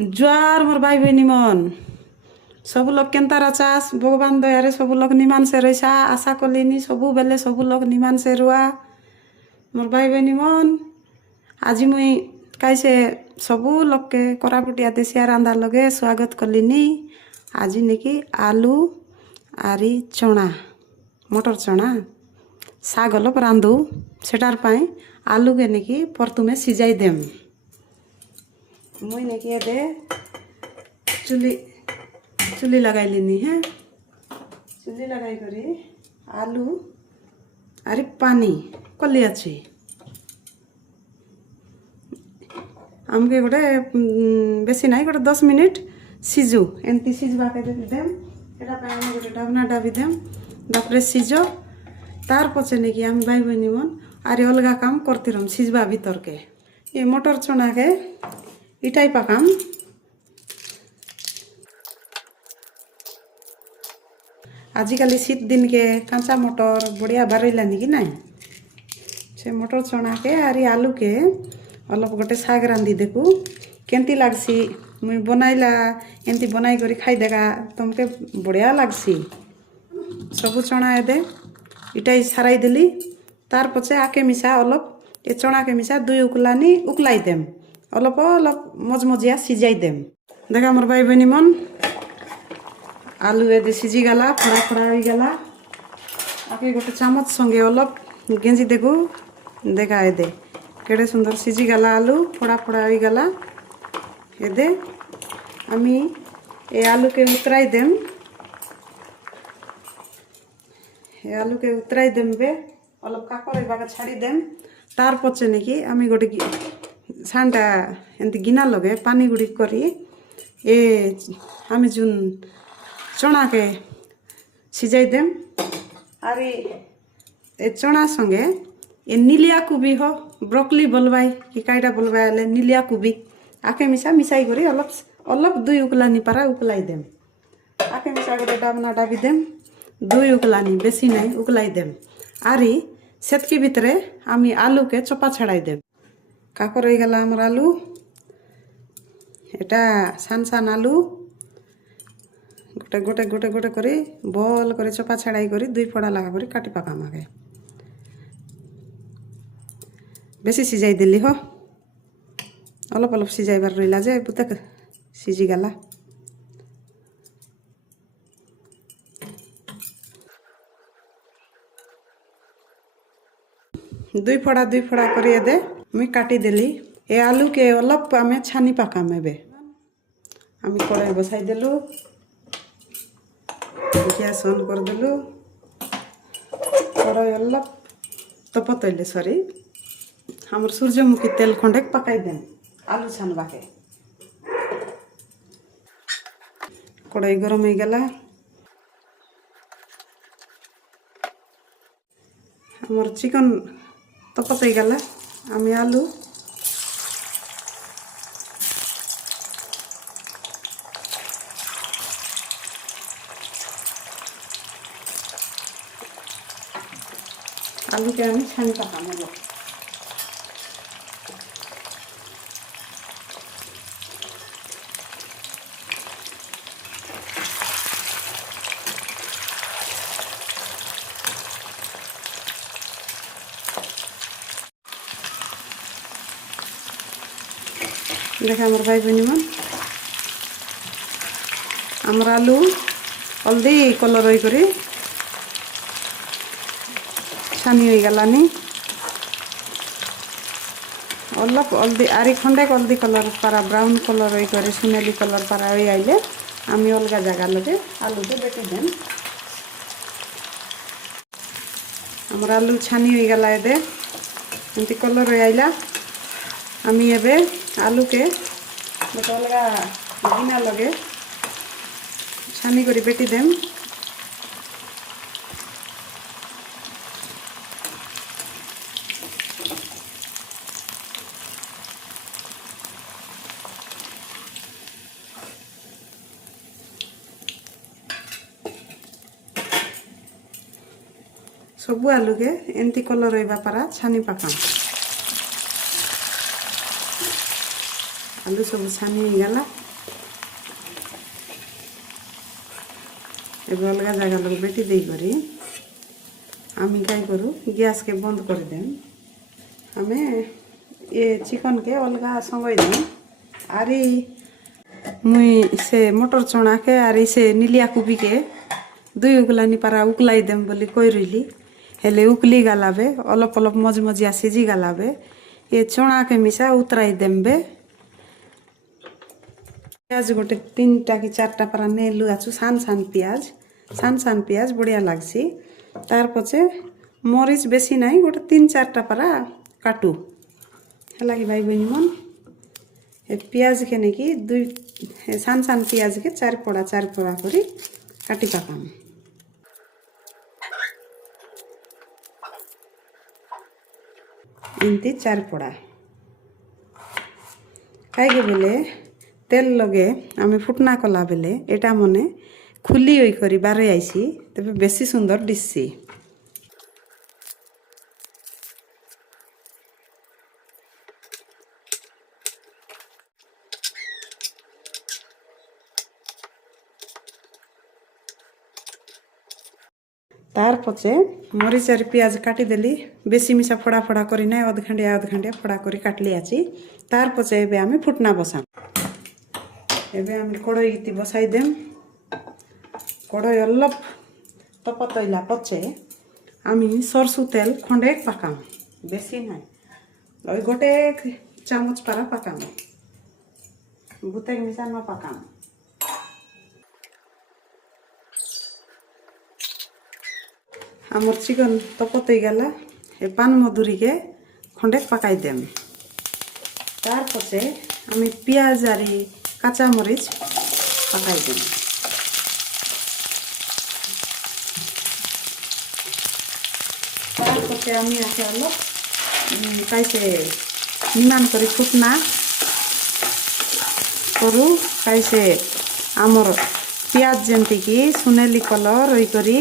जुआर मोर भाई बहनी मन सब लोग केन्तार चास भगवान दयारे सब लोग निमान से रहीसा आशा कलिनी सबु बेले सब लोग निमान से रुआ मोर भाई बहनी मन आज मुई कैसे सबू लोग के कोरापुटिया देशिया रांधा लगे स्वागत कलिनी। आज निकी आलू आरी चना मटर चना शाग अलप रांधु सेटार पाई आलू के निकी प्रथमे सिजाई देम। मुई निकी दे चुली लगाई लिनी है। चुली लगाई करी आलू आरी पानी कली अच्छी आमके गोटे बेसी ना गोटे 10 मिनिट सिजु एमती सिजवा के देम एटा पानी गोटे ढाकना डाबी देम तापर सिजो तार पछे नेकी आम भाई बहनी मन आरे अलगा काम करती रम सिजवा भीतर के ये मटर चना के इटाई पकाम। आजिकल शीत दिन के कांचा मटर बढ़िया बारैलानी कि ना से मटर चना के आरी आलू के अलप गोटे शाग रांधी देखू केंती लागसी मुई बनाइला एमती बनाई करी खाई देगा तुमके बढ़िया लागसी। सबू चना एदे इटाई साराई देली तार पछे आके मिसा अलप ये चना के मिसा दुई उकलानी उकलाई देम अलप अलप मजमजिया सिजाई देम। देखा मोर भाई बहनी मन आलू एदे सिजी गला फड़ा फड़ा हो गला आके गोटे चामच संगे अलप गेंजी देखू देखा एदे केड़े सुंदर सिजी गला आलू फड़ा फड़ा हो गला एदे आमी ए आलू के उतराई देम। ए आलू के उतराई देम बे अलप काकर बागा छाड़ी देम तार पछे नेकी आमी गोटे सांटा एंती गिना लगे पानी गुड़ी करी ए आमी जुन चना के सिजाई देम आरी ए चना संगे ए नीलिया कुबी हो ब्रोकली बोलबाई कि काईटा बोलबाई नीलिया कुबी आके मिसा मिसाई करी अलप अलप दुई उकलानी पारा उकलाई देम आके मिसा गोटे डाबना डाबी देम दुई उकलानी बेसी नाई उकलाई देम आरी सेतकी भितरे आमी आलू के चोपा छाड़ाई देम। काकर हो गला आमर आलू एटा सान सान आलू गोटे गोटे गोटे गोटे करी बल करी चोपा छाड़ाई करी दुई फड़ा लगा करी काटी पकाम आगे बेसी सिजाई देली हो अलप अलप सिजाइबार रहिला जे पुतक सिजी गला। दुई फड़ा करी एदे मुई काटी देली ए आलू के अलप आमे छानी पकाम एबे आमी कड़ाई बसाई देलु गैस ऑन कर देलु कड़ाई अलप तपतैले सरी हमर सूर्यमुखी तेल खंडे पकाई देम आलू छानबा के कड़ाई गरम हो गला हमर चिकन तपत हो गला आमी आलू आलू के आमी छानी पकाम देखा मोर भाई बहनी मन आमर आलू हल्दी कलर हो करी छानी हो गलानी अलप हल्दी आरी खंडे हल्दी कलर पारा ब्राउन कलर हो करी सुनेली कलर पारा हो आइले आमी अलगा जगह लगे आलू के बेटी देम। आमर आलू छानी हो गला एदे एमती कलर हो आइला आमी एबे आलू के गोटे अलगा गिना लगे छानी करी बेटी देम। सबू आलू के एमती कलर रहा पारा छानी पकाम आलू सब छानी गला एबे अलग जगह लोग बेटी दे करी आमी काय करू गैस के बंद कर देम हमें ये चिकन के अलग संगई देम आरी मुई से मटर चना के आरी से नीलिया कुबी के दुई उगलानी पारा उकलाई देम बोली कई रही हेले उकली गलाबे अलप अलप मजमजिया सिझी गलाबे ये चना के मिसा उतराई देम बे प्याज गोटे 3टा कि 4टा पारा नेलु आछु सान सान प्याज बढ़िया लागसी तार पछे मरीच बेसी नाई गोटे 3-4टा पारा काटू है कि भाई बहनी मन ए प्याज के नेकी दुई सान प्याज के 4 पड़ा करी काटी पकाम इनती 4 पड़ा खाइके बेले तेल लगे आमे फुटना कला बेले एटा मने खुली होई करी बारे आइसी तबे बेसी सुंदर दिससी तार पछे मरीच और प्याज काटी देली बेसी मिसा फोड़ा फोड़ा करी ना अध घंटिया फोड़ा करी काटली आची तार पछे एबे आमे फुटना बसा एबे आमे कड़ाई गीती बसाई देम कड़ाई अलप तपतइला पछे आमी सरसु तेल खंडे पकाम बेसी ना ओई गोटे चामच पारा पकाम बुते मिसा न पकाम आमर चिकन तपतई गला ए पान मधुरी के खंडे पकाई देम तार पछे आमी प्याज आरी काचा मरीच पकाई देम तार पछे आमी आके अलग कैसे निमान करी फुटना करू कैसे आमर प्याज जेमती की सुनेली कलर होई करी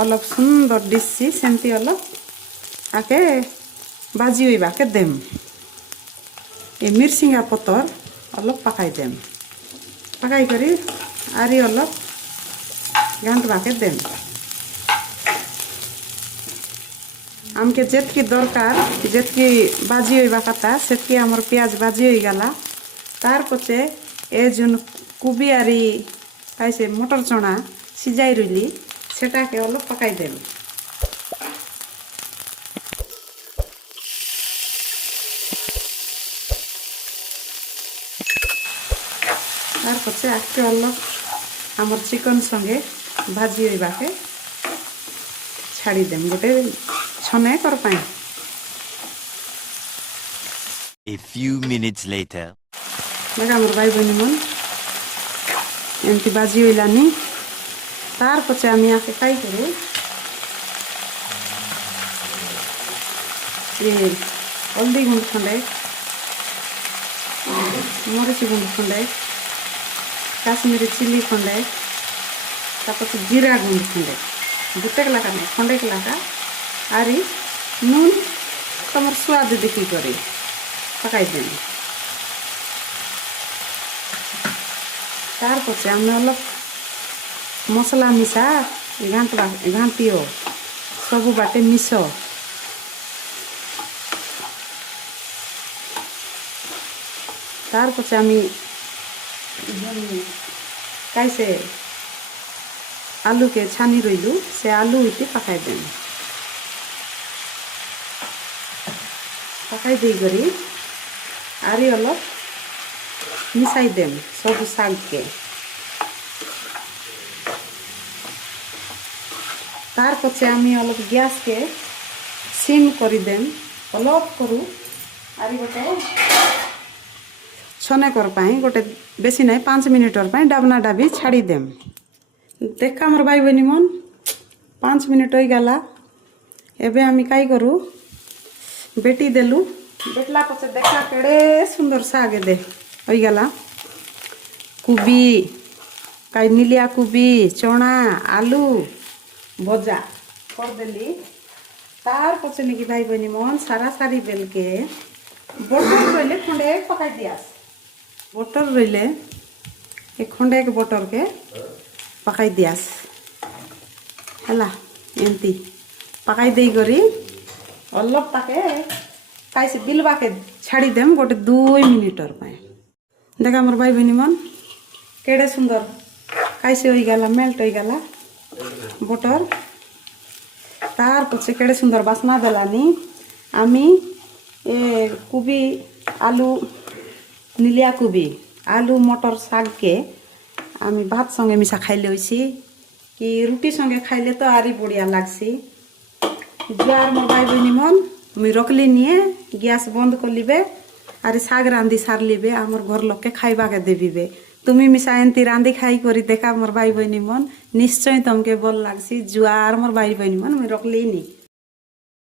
अलप सुंदर डिसी सेमती अलप आके बाजी हुई बाके देम ये मिर्सिंगा पतर अलप पकाई देम पकाई करी आरी अलप घांट बाके देम आमके जेतकी दरकार जेतकी बाजी हुई बाकाता सेतकी आमर प्याज बाजी हुई गला तार पछे ए जोन कुबी आरी कैसे मटर चना सिजाई रही सेटा के अलग पकाई देम तार पछे आके अलग हमर चिकन संगे भाजी होई बाके छाड़ी देम गोटे छने कर पाए A few minutes later देखा हमर भाई बहनी मन एमती बाजी होइलानी तार पछे आमी आके काई करू ये हल्दी गुंड खंडे मरीच गुंड खंडे काश्मीरी चिली खंडे तापछे जीरा गुंड खंडे गुटे लाका नहीं खंडे लाका आरी नून तमर स्वाद देखी करी पकाई देनी तार पछे आमी अलग मसला मिसा घांटियो सबू बाटे मिस तार पछे आमी कैसे आलू के छानी रइलु से आलू इति पकाई देम पकाई दे करी आरी अलग मिसाई देम सब साग के तार पछे आमी अलग गैस के सिम करी देम अलग करू आरी गोटे छने कर पाई गोटे बेसी नहीं 5 मिनिट पाई डाबना डाबी छाड़ी देम देखा मोर भाई बहनी मन 5 मिनिट हो गला एबे आमी काई करू बेटी देलु बेटला पछे देखा केड़े सुंदर साग दे हो गला कुबी काई नीलिया कुबी चना आलू भजा कर देली तार पछे निकी भाई बहनी मन सारा सारी बेल के बटर रहिले खंडे पकाई दियास बटर रहिले एक खंडे के बटर के पकाई दियास ହେଲା ଏମିତି ପକାଇ ଦେଇକରି ଅଲପ ତାକେ କାଇसे ବିଲବାକେ ଛାଡ଼ିଦେମ୍ ଗୋଟେ 2 ମିନିଟର ପାଇଁ ଦେଖ ଆମର ଭାଇ ଭଉଣୀ ମନ କେଡ଼େ ସୁନ୍ଦର କାଇसे ହୋଇଗଲା মেল্ট ହୋଇଗଲା বটর তার পছে কেড়ে সুন্দর বাসনা দেলানি আমি এ কুবি আলু নীলিয়া কুবি আলু মটর শাককে আমি ভাত সঙ্গে মিশা খাইলে হইছি কি রুটি সঙ্গে খাইলে তো আরই বড়িয়া লাগছি জুয়ার মোর ভাই বইনি মন মুই রখলি নিয়ে গ্যাস বন্ধ করলিবে আর শাক রাঁধি সারলিবে আমার ঘর লোককে খাইবাকে দেবিবে তুমি মিশা এনতি রাঁধি খাই করি দেখা মোর ভাই বইনি মন নিশ্চয় তোমাকে বল লাগছি জুয়ার মোর ভাই বইনি মন মুই রখলি নি